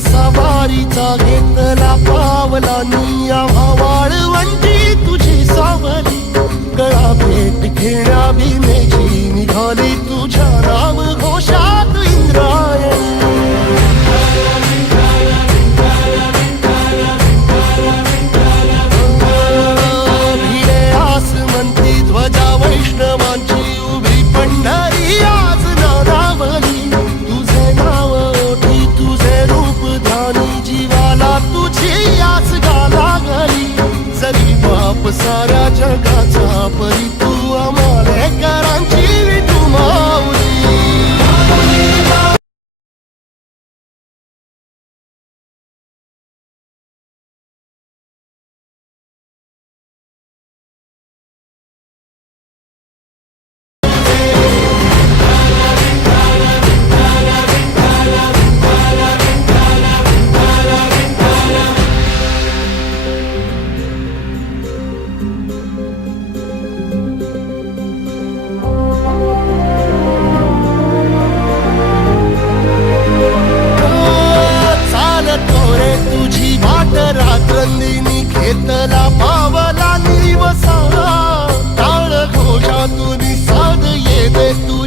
सवारीचा घेतला पावला निया वाळवंटी. सारा जगाचा परी तू आम्हाला करांची नंदिनी घेतला पावला निवसा काळ घोषातून साध येते तू